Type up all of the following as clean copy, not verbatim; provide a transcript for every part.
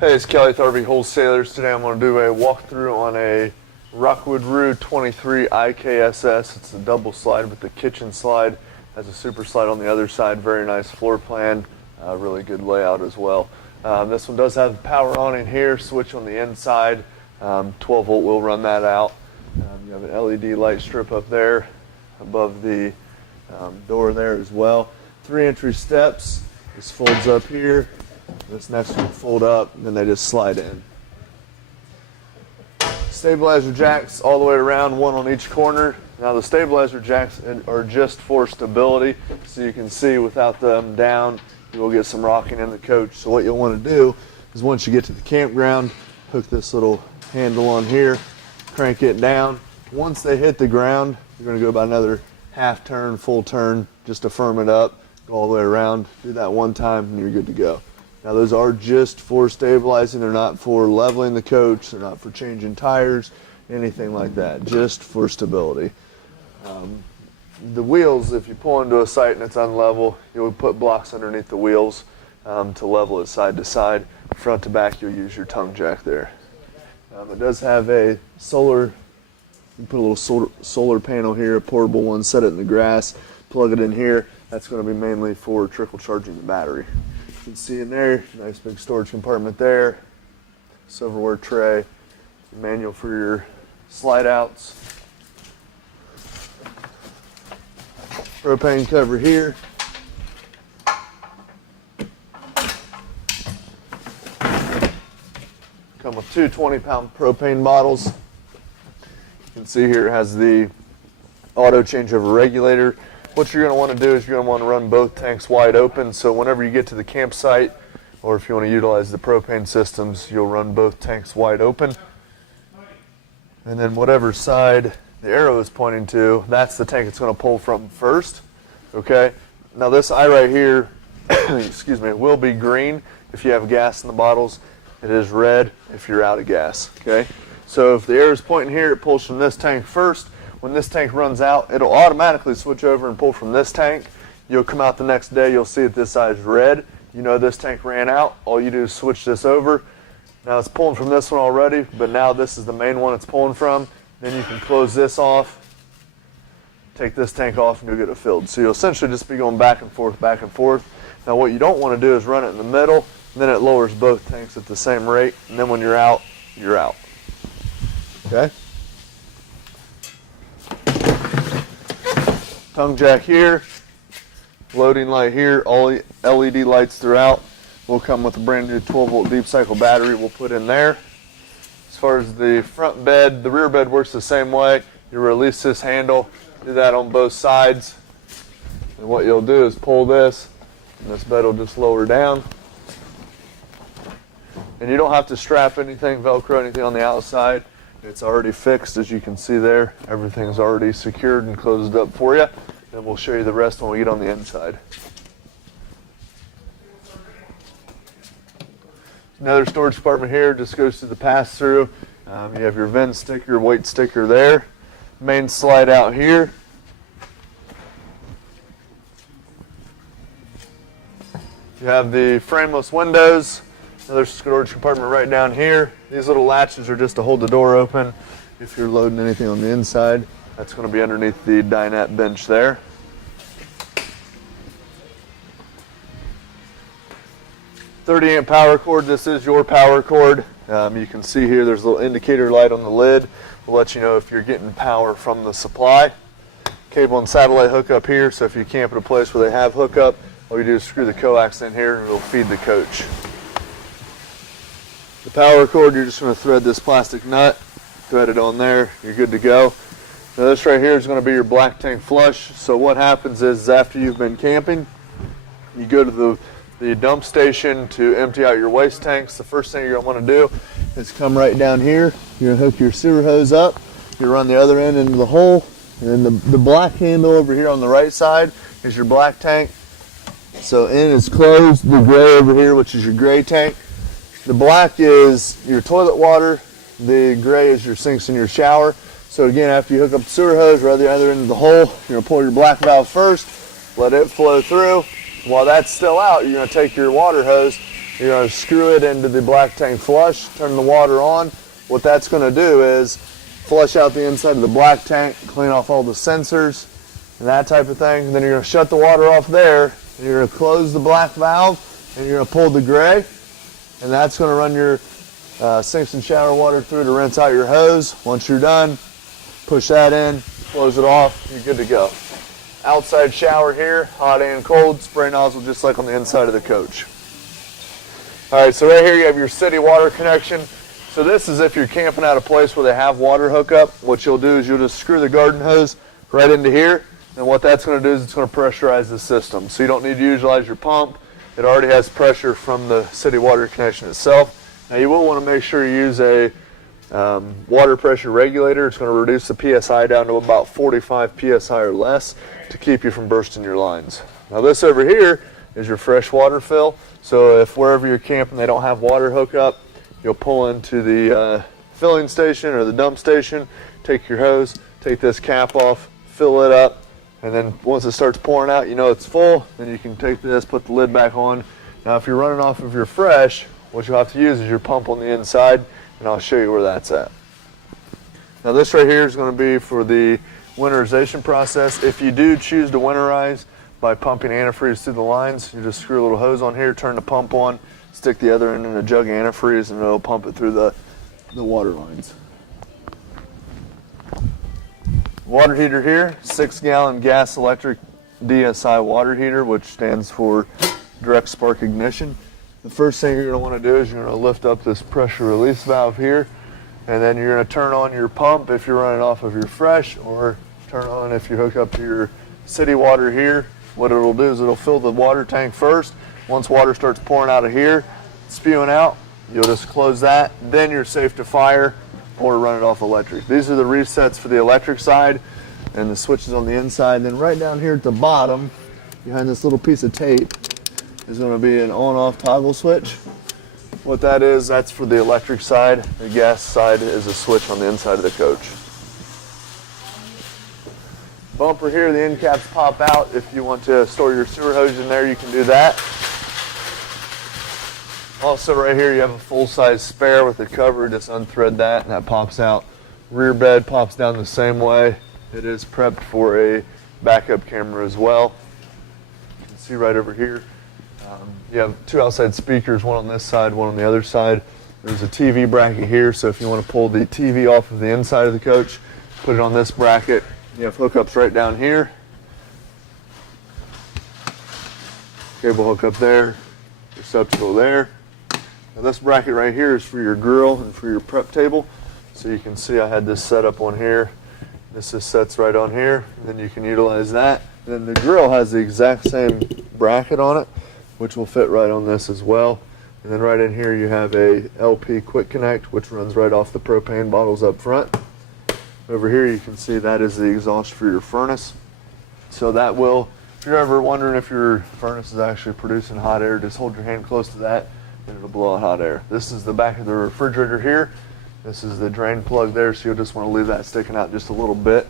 Hey, it's Kelly with RV Wholesalers. Today I'm going to do a walkthrough on a Rockwood Roo 23IKSS. It's a double slide with the kitchen slide. Has a super slide on the other side. Very nice floor plan. Really good layout as well. This one does have the power on in here. Switch on the inside. 12 volt will run that out. You have an LED light strip up there above the door there as well. 3 entry steps. This folds up here. This next one will fold up, and then they just slide in. Stabilizer jacks all the way around, one on each corner. Now the stabilizer jacks are just for stability, so you can see without them down, you will get some rocking in the coach. So what you'll want to do is once you get to the campground, hook this little handle on here, crank it down. Once they hit the ground, you're going to go about another half turn, full turn, just to firm it up, go all the way around. Do that one time, and you're good to go. Now those are just for stabilizing. They're not for leveling the coach. They're not for changing tires, anything like that. Just for stability. The wheels, if you pull into a site and it's unlevel, you'll put blocks underneath the wheels to level it side to side. Front to back, you'll use your tongue jack there. It does have a solar, you put a little solar panel here, a portable one, set it in the grass, plug it in here. That's going to be mainly for trickle charging the battery. You can see in there, nice big storage compartment there, silverware tray, manual for your slide outs, propane cover here, come with 2 20-pound propane bottles. You can see here it has the auto changeover regulator. What you're going to want to do is you're going to want to run both tanks wide open, so whenever you get to the campsite, or if you want to utilize the propane systems, you'll run both tanks wide open. And then whatever side the arrow is pointing to, that's the tank it's going to pull from first. Okay? Now this eye right here, excuse me, will be green if you have gas in the bottles. It is red if you're out of gas. Okay? So if the arrow is pointing here, it pulls from this tank first. When this tank runs out, it'll automatically switch over and pull from this tank. You'll come out the next day, you'll see that this side is red. You know this tank ran out. All you do is switch this over. Now it's pulling from this one already, but now this is the main one it's pulling from. Then you can close this off, take this tank off, and you'll get it filled. So you'll essentially just be going back and forth, back and forth. Now what you don't want to do is run it in the middle, and then it lowers both tanks at the same rate, and then when you're out, you're out. Okay? Tongue jack here, loading light here, all LED lights throughout. Will come with a brand new 12 volt deep cycle battery we'll put in there. As far as the front bed, the rear bed works the same way. You release this handle, do that on both sides. And what you'll do is pull this, and this bed will just lower down. And you don't have to strap anything, Velcro anything on the outside. It's already fixed, as you can see there. Everything's already secured and closed up for you. And we'll show you the rest when we get on the inside. Another storage compartment here, just goes to the pass-through. You have your VIN sticker, weight sticker there. Main slide out here. You have the frameless windows. Another storage compartment right down here. These little latches are just to hold the door open if you're loading anything on the inside. That's going to be underneath the dinette bench there. .30 amp power cord. This is your power cord. You can see here there's a little indicator light on the lid. Will let you know if you're getting power from the supply. Cable and satellite hookup here, so if you camp at a place where they have hookup, all you do is screw the coax in here and it'll feed the coach. The power cord, you're just going to thread this plastic nut, thread it on there, you're good to go. Now this right here is going to be your black tank flush. So what happens is after you've been camping, you go to the dump station to empty out your waste tanks. The first thing you're going to want to do is come right down here. You're going to hook your sewer hose up, you run the other end into the hole, and then the black handle over here on the right side is your black tank. So in is closed, the gray over here, which is your gray tank. The black is your toilet water, the gray is your sinks in your shower. So again, after you hook up the sewer hose, right at the other end of the hole, you're going to pull your black valve first, let it flow through. While that's still out, you're going to take your water hose, You're going to screw it into the black tank flush, turn the water on. What that's going to do is flush out the inside of the black tank, clean off all the sensors and that type of thing. And then you're going to shut the water off there, and you're going to close the black valve, and you're going to pull the gray, and that's going to run your sinks and shower water through to rinse out your hose. Once you're done, push that in, close it off, you're good to go. Outside shower here, hot and cold, spray nozzle just like on the inside of the coach. Alright, so right here you have your city water connection. So this is if you're camping at a place where they have water hookup. What you'll do is you'll just screw the garden hose right into here, and what that's going to do is it's going to pressurize the system. So you don't need to utilize your pump. It already has pressure from the city water connection itself. Now you will want to make sure you use a water pressure regulator. It's going to reduce the PSI down to about 45 PSI or less to keep you from bursting your lines. Now this over here is your freshwater fill. So if wherever you're camping they don't have water hookup, you'll pull into the filling station or the dump station, take your hose, take this cap off, fill it up, and then once it starts pouring out, you know it's full, then you can take this, put the lid back on. Now if you're running off of your fresh, what you'll have to use is your pump on the inside, and I'll show you where that's at. Now this right here is going to be for the winterization process. If you do choose to winterize by pumping antifreeze through the lines, you just screw a little hose on here, turn the pump on, stick the other end in a jug of antifreeze, and it'll pump it through the water lines. Water heater here, 6-gallon gas electric DSI water heater, which stands for direct spark ignition. The first thing you're going to want to do is you're going to lift up this pressure release valve here, and then you're going to turn on your pump if you're running off of your fresh, or turn on if you hook up to your city water here. What it'll do is it'll fill the water tank first. Once water starts pouring out of here, spewing out, you'll just close that. Then you're safe to fire or run it off electric. These are the resets for the electric side and the switches on the inside. And then right down here at the bottom, behind this little piece of tape, is going to be an on-off toggle switch. What that is, that's for the electric side. The gas side is a switch on the inside of the coach. Bumper here, the end caps pop out. If you want to store your sewer hose in there, you can do that. Also right here you have a full-size spare with a cover. Just unthread that and that pops out. Rear bed pops down the same way. It is prepped for a backup camera as well. You can see right over here. You have two outside speakers, one on this side, one on the other side. There's a TV bracket here, so if you want to pull the TV off of the inside of the coach, put it on this bracket. You have hookups right down here. Cable hookup there, receptacle there. Now this bracket right here is for your grill and for your prep table. So you can see I had this set up on here. This just sets right on here, and then you can utilize that. And then the grill has the exact same bracket on it, which will fit right on this as well. And then right in here you have a LP quick connect, which runs right off the propane bottles up front. Over here you can see that is the exhaust for your furnace. So that will, if you're ever wondering if your furnace is actually producing hot air, just hold your hand close to that and it'll blow out hot air. This is the back of the refrigerator here. This is the drain plug there, so you'll just want to leave that sticking out just a little bit.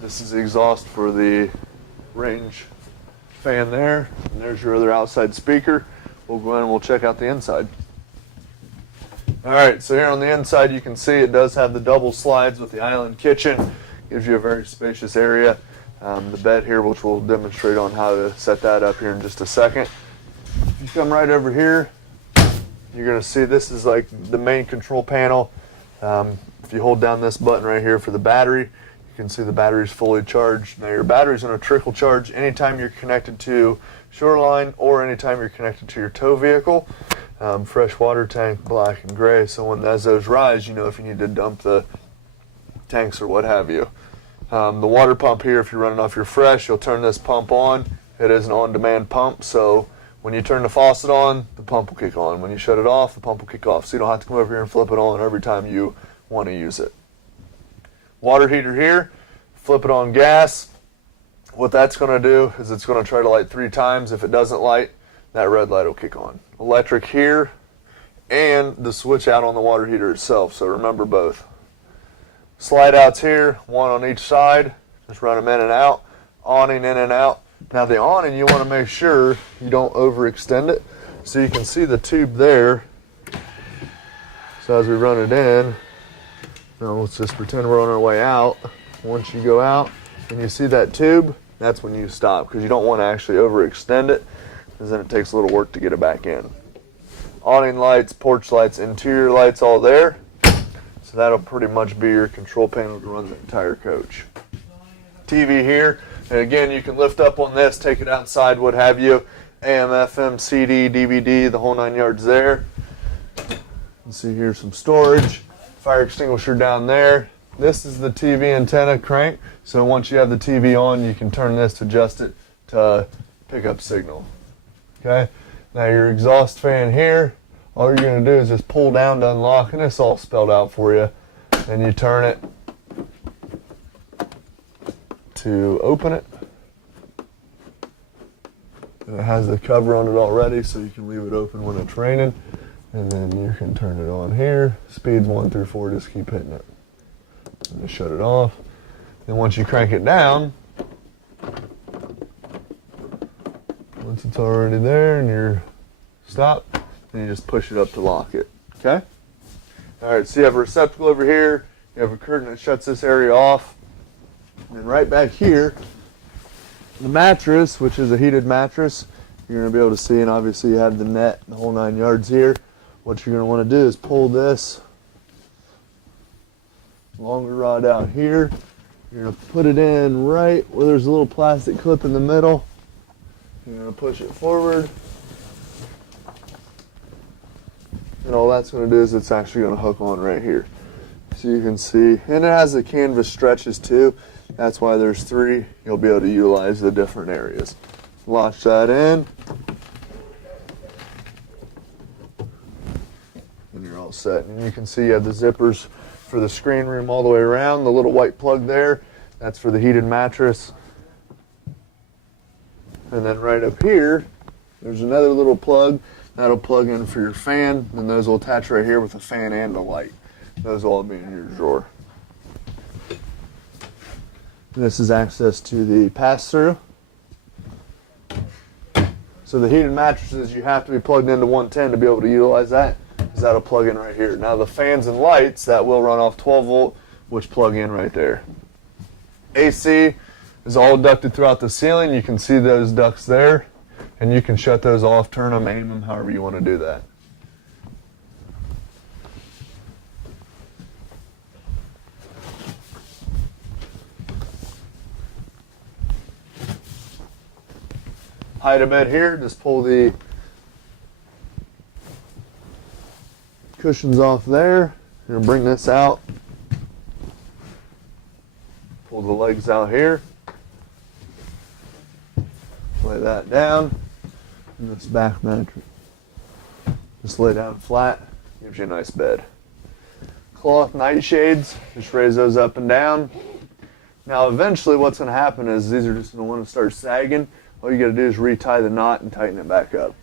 This is the exhaust for the range fan there. And there's your other outside speaker. We'll go in and we'll check out the inside. Alright, so here on the inside you can see it does have the double slides with the island kitchen. Gives you a very spacious area. The bed here, which we'll demonstrate on how to set that up here in just a second. If you come right over here, you're going to see this is like the main control panel. If you hold down this button right here for the battery, you can see the battery's fully charged. Now your battery's going to trickle charge anytime you're connected to shoreline or anytime you're connected to your tow vehicle. Fresh water tank, black and gray, so as those rise, you know if you need to dump the tanks or what have you. The water pump here, if you're running off your fresh, you'll turn this pump on. It is an on-demand pump, so when you turn the faucet on, the pump will kick on. When you shut it off, the pump will kick off, so you don't have to come over here and flip it on every time you want to use it. Water heater here, flip it on gas. What that's going to do is it's going to try to light 3 times. If it doesn't light, that red light will kick on. Electric here, and the switch out on the water heater itself, so remember both. Slide outs here, one on each side, just run them in and out. Awning in and out. Now the awning, you want to make sure you don't overextend it. So you can see the tube there. So as we run it in, now let's just pretend we're on our way out. Once you go out and you see that tube, that's when you stop, because you don't want to actually overextend it, because then it takes a little work to get it back in. Awning lights, porch lights, interior lights, all there. So that'll pretty much be your control panel to run the entire coach. TV here, and again, you can lift up on this, take it outside, what have you. AM, FM, CD, DVD, the whole 9 yards there. You see here's some storage. Fire extinguisher down there. This is the TV antenna crank. So once you have the TV on, you can turn this to adjust it to pick up signal. Okay. Now your exhaust fan here, all you're going to do is just pull down to unlock, and it's all spelled out for you. Then you turn it to open it. And it has the cover on it already, so you can leave it open when it's raining. And then you can turn it on here. Speeds 1 through 4, just keep hitting it. And just shut it off. Then once you crank it down, once it's already there and you're stopped, then you just push it up to lock it. Okay? Alright, so you have a receptacle over here. You have a curtain that shuts this area off. And then right back here, the mattress, which is a heated mattress, you're going to be able to see, and obviously you have the net, the whole 9 yards here. What you're going to want to do is pull this longer rod out here. You're going to put it in right where there's a little plastic clip in the middle. You're going to push it forward. And all that's going to do is it's actually going to hook on right here. So you can see, and it has the canvas stretches too. That's why there's 3. You'll be able to utilize the different areas. Launch that in. And you're all set. And you can see you have the zippers for the screen room all the way around. The little white plug there, that's for the heated mattress. And then right up here, there's another little plug. That'll plug in for your fan. And those will attach right here with a fan and a light. Those will all be in your drawer. This is access to the pass-through. So the heated mattresses, you have to be plugged into 110 to be able to utilize that, because that'll plug in right here. Now the fans and lights, that will run off 12 volt, which plug in right there. AC is all ducted throughout the ceiling. You can see those ducts there, and you can shut those off, turn them, aim them, however you want to do that. Hide a bed here, just pull the cushions off there. You're going to bring this out. Pull the legs out here. Lay that down. And this back mattress, just lay down flat. Gives you a nice bed. Cloth nightshades, just raise those up and down. Now eventually what's going to happen is these are just going to want to start sagging. All you got to do is retie the knot and tighten it back up.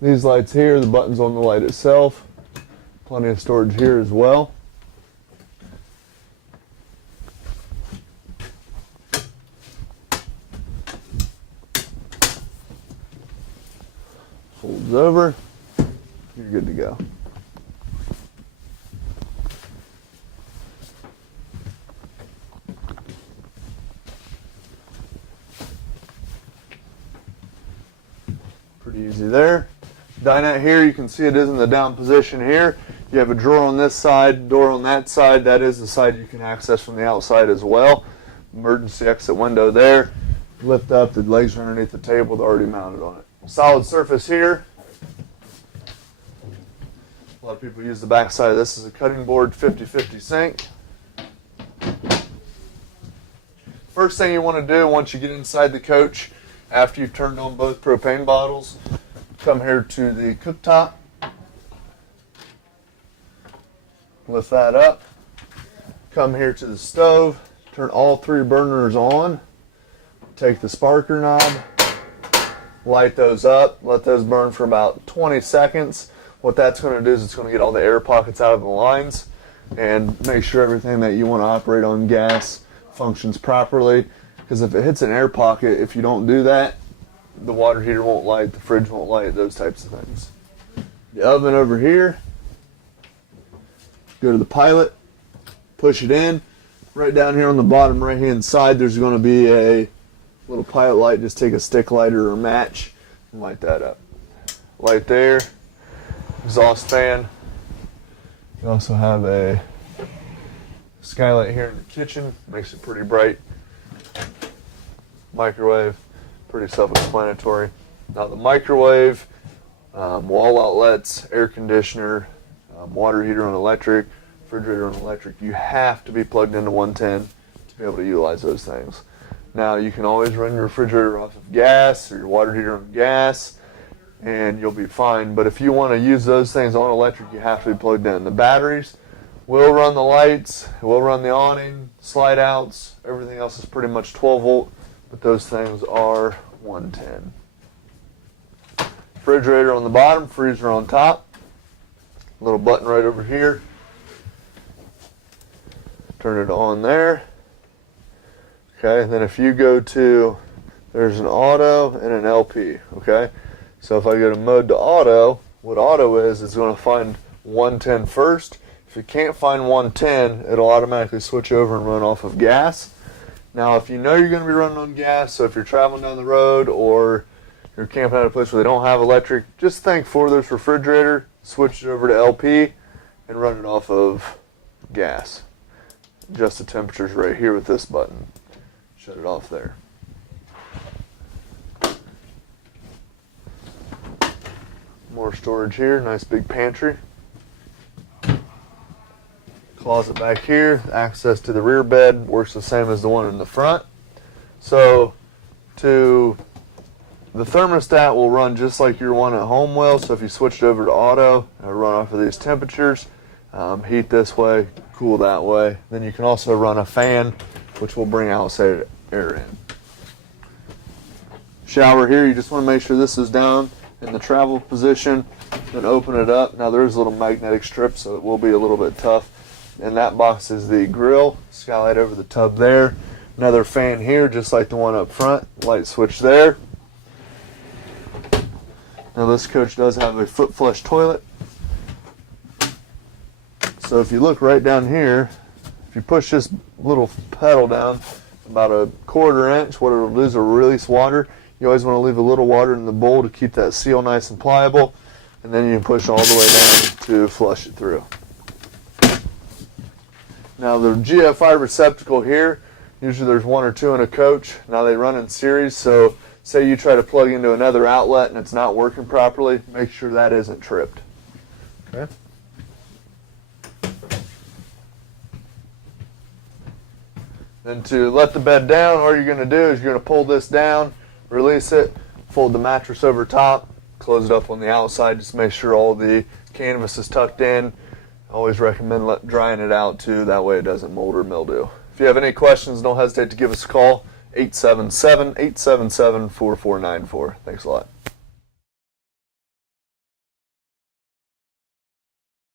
These lights here, the buttons on the light itself. Plenty of storage here as well. Folds over. You're good to go. Pretty easy there. Dinette here, you can see it is in the down position here. You have a drawer on this side, door on that side. That is the side you can access from the outside as well. Emergency exit window there. Lift up, the legs are underneath the table, they're already mounted on it. Solid surface here. A lot of people use the back side of this as a cutting board, 50-50 sink. First thing you want to do once you get inside the coach, after you've turned on both propane bottles, come here to the cooktop. Lift that up. Come here to the stove. Turn all 3 burners on. Take the sparker knob. Light those up. Let those burn for about 20 seconds. What that's going to do is it's going to get all the air pockets out of the lines and make sure everything that you want to operate on gas functions properly. Because if it hits an air pocket, if you don't do that, the water heater won't light, the fridge won't light, those types of things. The oven over here, go to the pilot, push it in. Right down here on the bottom right hand side, there's going to be a little pilot light. Just take a stick lighter or a match and light that up. Light there, exhaust fan. You also have a skylight here in the kitchen, makes it pretty bright. Microwave, pretty self-explanatory. Now the microwave, wall outlets, air conditioner, water heater on electric, refrigerator on electric, you have to be plugged into 110 to be able to utilize those things. Now you can always run your refrigerator off of gas or your water heater on gas and you'll be fine, but if you want to use those things on electric, you have to be plugged in. The batteries will run the lights, it will run the awning, slide outs, everything else is pretty much 12 volt, but those things are 110. Refrigerator on the bottom, freezer on top, little button right over here. Turn it on there. Okay, and then if you go to, there's an auto and an LP, okay? So if I go to mode to auto, what auto is, it's going to find 110 first. If you can't find 110, it'll automatically switch over and run off of gas. Now if you know you're going to be running on gas, so if you're traveling down the road or you're camping at a place where they don't have electric, just think for this refrigerator, switch it over to LP and run it off of gas. Adjust the temperatures right here with this button. Shut it off there. More storage here, nice big pantry. Closet back here, access to the rear bed, works the same as the one in the front. So the thermostat will run just like your one at home will, so if you switched over to auto, it'll run off of these temperatures, heat this way, cool that way. Then you can also run a fan, which will bring outside air in. Shower here, you just want to make sure this is down in the travel position, then open it up. Now there's a little magnetic strip, so it will be a little bit tough. And that box is the grill, skylight over the tub there. Another fan here, just like the one up front, light switch there. Now this coach does have a foot flush toilet. So if you look right down here, if you push this little pedal down about a 1/4 inch, what it'll do is it'll release water. You always want to leave a little water in the bowl to keep that seal nice and pliable, and then you can push all the way down to flush it through. Now the Gfi receptacle here, usually there's 1 or 2 in a coach. Now they run in series, so say you try to plug into another outlet and it's not working properly, make sure that isn't tripped. Okay. Then to let the bed down, all you're going to do is you're going to pull this down, release it, fold the mattress over top, close it up on the outside, just make sure all the canvas is tucked in. I always recommend drying it out too, that way it doesn't mold or mildew. If you have any questions, don't hesitate to give us a call, 877-877-4494. Thanks a lot.